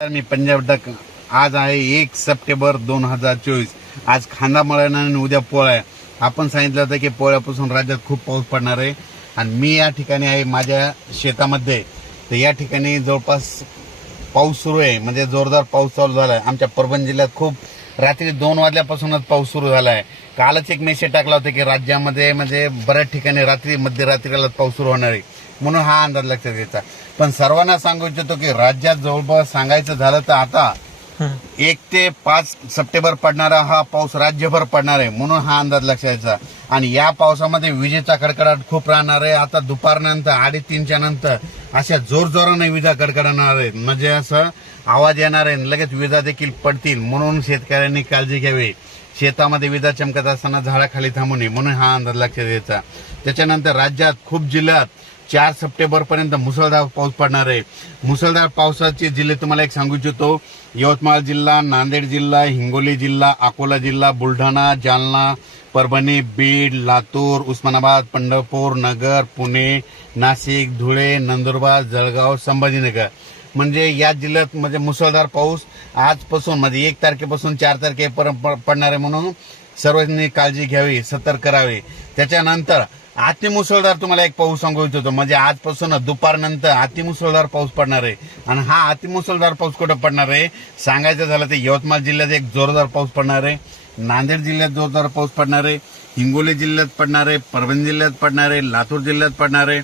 मी Punjab duck. आज आहे एक सप्टेंबर दोन हजार चोवीस. आज खांदा मळण आणि उद्या पोळा आहे. आपण सांगितलं होतं की पोळ्यापासून राज्यात खूप पाऊस पडणार आहे. आणि मी या ठिकाणी आहे माझ्या शेतामध्ये. तर या ठिकाणी जवळपास पाऊस सुरू आहे. म्हणजे जोरदार पाऊस चालू झाला आहे आमच्या परभणी जिल्ह्यात खूप रात्री दोन वाजल्यापासूनच पाऊस सुरू झाला आहे कालच एक मेसेज टाकला होता की राज्यामध्ये म्हणजे बऱ्याच ठिकाणी रात्री मध्यरात्रीला पाऊस सुरू होणार आहे. म्हणून हा अंदाज लक्षात घ्यायचा. पण सर्वांना सांगू इच्छितो की राज्यात जवळपास सांगायचं झालं तर आता एक ते पाच सप्टेंबर पडणारा हा पाऊस राज्यभर पडणार आहे. म्हणून हा अंदाज लक्षात घ्यायचा. आणि या पावसामध्ये विजेचा कडकडाट खूप राहणार आहे. आता दुपारनंतर अडीच तीनच्या नंतर अशा जोर जोराने विजा कडकडणार आहेत. म्हणजे असं आवाज येणार आहे लगेच विजा देखील पडतील. म्हणून शेतकऱ्यांनी काळजी घ्यावी. शेतामध्ये विजा चमकत असताना झाडाखाली थांबू नये म्हणून हा अंदाज लक्षात द्यायचा त्याच्यानंतर राज्यात खूप जिल्ह्यात चार सप्टेंबर पर्यंत मुसळधार पाऊस पडणार आहे. मुसळधार पावसाचे जिल्हे तुम्हाला एक सांगू इच्छितो. यवतमाळ जिल्हा नांदेड जिल्हा हिंगोली जिल्हा अकोला जिल्हा बुलढाणा जालना परभणी बीड लातूर उस्मानाबाद पंढरपूर नगर पुणे नाशिक धुळे नंदुरबार जळगाव संभाजीनगर. म्हणजे या जिल्ह्यात म्हणजे मुसळधार पाऊस आजपासून म्हणजे एक तारखेपासून चार तारखेपर्यंत प- पडणार आहे म्हणून सर्वांनी काळजी घ्यावी सतर्क करावी त्याच्यानंतर अतिमुसळधार तुम्हाला एक पाऊस सांगू इच्छितो म्हणजे आजपासून दुपारनंतर अतिमुसळधार पाऊस पडणार आहे. आणि हा अतिमुसळधार पाऊस कुठं पडणार आहे? सांगायचं झालं तर यवतमाळ जिल्ह्यात एक जोरदार पाऊस पडणार आहे. नांदेड जिल्ह्यात जोरदार पाऊस पडणार आहे. हिंगोली जिल्ह्यात पडणार आहे. परभणी जिल्ह्यात पडणार आहे. लातूर जिल्ह्यात पडणार आहे.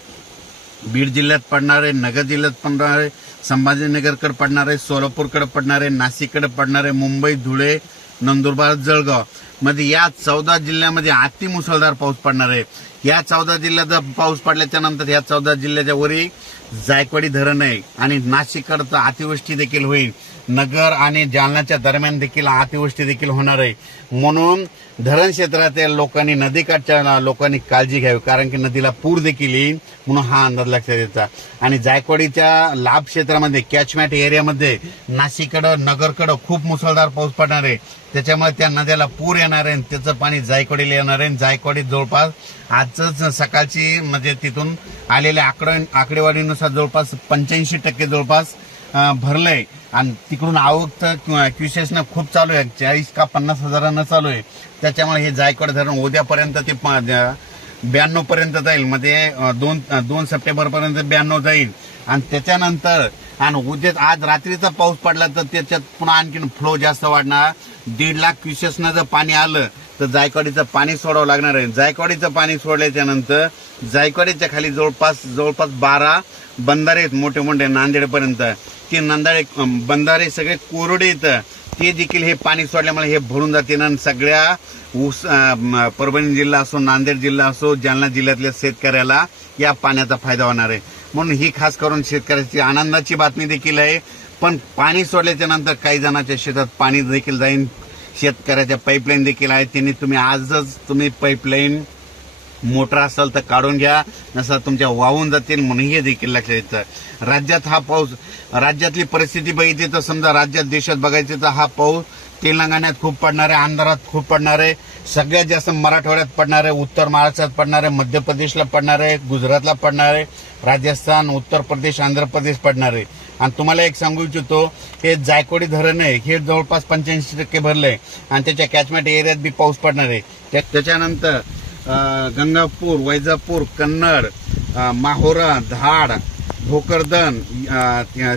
बीड जिल्ह्यात पडणार आहे. नगर जिल्ह्यात पडणार आहे. संभाजीनगरकडे पडणार आहे सोलापूरकडे पडणार आहे नाशिककडे पडणार आहे मुंबई धुळे नंदुरबार जळगाव. मध्ये या चौदा जिल्ह्यामध्ये अति मुसळधार पाऊस पडणार आहे. या चौदा जिल्ह्याचा पाऊस पडल्याच्या नंतर या चौदा जिल्ह्याच्या वरी जायकवाडी धरण आहे आणि नाशिककडचं अतिवृष्टी देखील होईल. नगर आणि जालन्याच्या दरम्यान देखील अतिवृष्टी देखील होणार आहे. म्हणून धरण क्षेत्रातील लोकांनी नदीकाठच्या लोकांनी काळजी घ्यावी कारण की नदीला पूर देखील येईल म्हणून हा अंदाज लक्षात येतात आणि जायकवाडीच्या लाभ क्षेत्रामध्ये कॅचमॅट एरियामध्ये नाशिककडं नगरकडं खूप मुसळधार पाऊस पडणार आहे. त्याच्यामुळे त्या नद्याला पूर येणार आहे आणि त्याचं पाणी जायकवाडीला येणार आहे. जायकवाडीत जवळपास आजच सकाळची म्हणजे तिथून आलेल्या आकडे आकडेवारीनुसार जवळपास पंच्याऐंशी टक्के जवळपास भरलंय. आणि तिकडून आवक तर क्युसेसनं खूप चालू आहे. चाळीस का पन्नास हजारांना चालू आहे. त्याच्यामुळे हे जायकवाड धरण उद्यापर्यंत ते ब्याण्णव पर्यंत जाईल. म्हणजे दोन दोन सप्टेंबर पर्यंत ब्याण्णव जाईल. आणि त्याच्यानंतर आणि उद्या आज रात्रीचा पाऊस पडला तर त्याच्यात पुन्हा आणखीन फ्लो जास्त वाढणार. दीड लाख क्युसेसनं जर पाणी आलं तर जायकवाडीचं पाणी सोडावं लागणार आहे. जायकवाडीचं पाणी सोडल्याच्या नंतर जायकवाडीच्या खाली जवळपास जवळपास बारा बंधारे आहेत मोठे मोठे नांदेडपर्यंत. ते नंदाळे बंधारे सगळे कोरडे येतं ते देखील हे पाणी सोडल्यामुळे हे भरून जाते आणि सगळ्या ऊस परभणी जिल्हा असो नांदेड जिल्हा असो जालना जिल्ह्यातल्या शेतकऱ्याला या पाण्याचा फायदा होणार आहे. म्हणून ही खास करून शेतकऱ्याची आनंदाची बातमी देखील आहे. पण पाणी सोडल्याच्या नंतर काही जणांच्या शेतात पाणी देखील जाईल शेतकऱ्याच्या पाईपलाईन देखील आहे. त्यांनी तुम्ही आजच तुम्ही पाईपलाईन मोटर असाल तर काढून घ्या नसा तुमच्या वाहून जातील म्हणून हे देखील लक्षात येतं. राज्यात हा पाऊस राज्यातली परिस्थिती बघितली तर समजा राज्यात देशात बघायचं तर हा पाऊस तेलंगणात खूप पडणार आहे आंध्रात खूप पडणार आहे सगळ्यात जास्त मराठवाड्यात पडणार आहे उत्तर महाराष्ट्रात पडणार आहे मध्य प्रदेशला पडणार आहे गुजरातला पडणार आहे राजस्थान उत्तर प्रदेश आंध्र प्रदेश पडणार आहे. आणि तुम्हाला एक सांगू इच्छितो हे जायकवाडी धरण आहे हे जवळपास पंच्याऐंशी टक्के भरलंय. आणि त्याच्या कॅचमेंट एरियात बी पाऊस पडणार आहे. त्या- त्याच्यानंतर गंगापूर वैजापूर कन्नड माहोरा धाड भोकरदन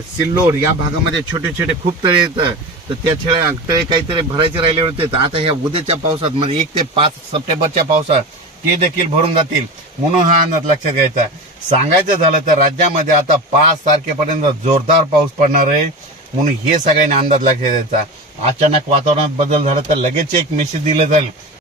सिल्लोड या भागामध्ये छोटे छोटे खूप तळे येतं. तर त्या छेळ्या तळे काहीतरी भरायचे राहिले होते. तर आता ह्या उद्याच्या पावसात म्हणजे एक ते पाच सप्टेंबरच्या पावसात ते देखील भरून जातील. म्हणून हा अंदाज लक्षात घ्यायचा. सांगायचं झालं तर राज्यामध्ये आता पाच तारखेपर्यंत जोरदार पाऊस पडणार आहे. म्हणून हे सगळ्यांनी अंदाज लक्षात द्यायचा अचानक वातावरणात बदल झाला तर लगेच एक मेसेज दिलं जाईल.